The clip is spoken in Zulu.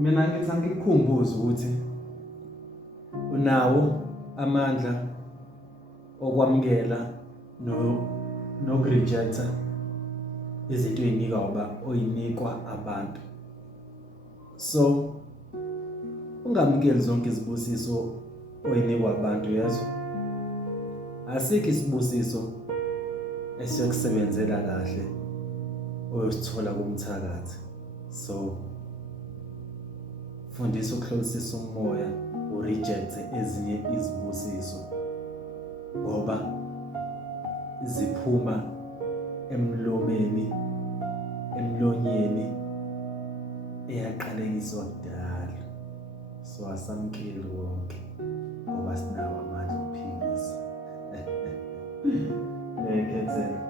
mina ngithi angikukhumbuze ukuthi unawo amandla okwamukela nokurejecta izinto oyinikwa abantu. So ungamukeli zonke izibusiso oyinikwa abantu, yazo asikho isibusiso esiyokusebenzela kahle oyosithola kumthakathi. So fundisa ukuhlolisisa umoya, urejecte ezinye izibusiso ngoba ziphuma emlonyeni eyaqalekiswa kudala. So asamukeli wonke ngoba sinawo amandla okuphikisa. Ngiyayikhetha.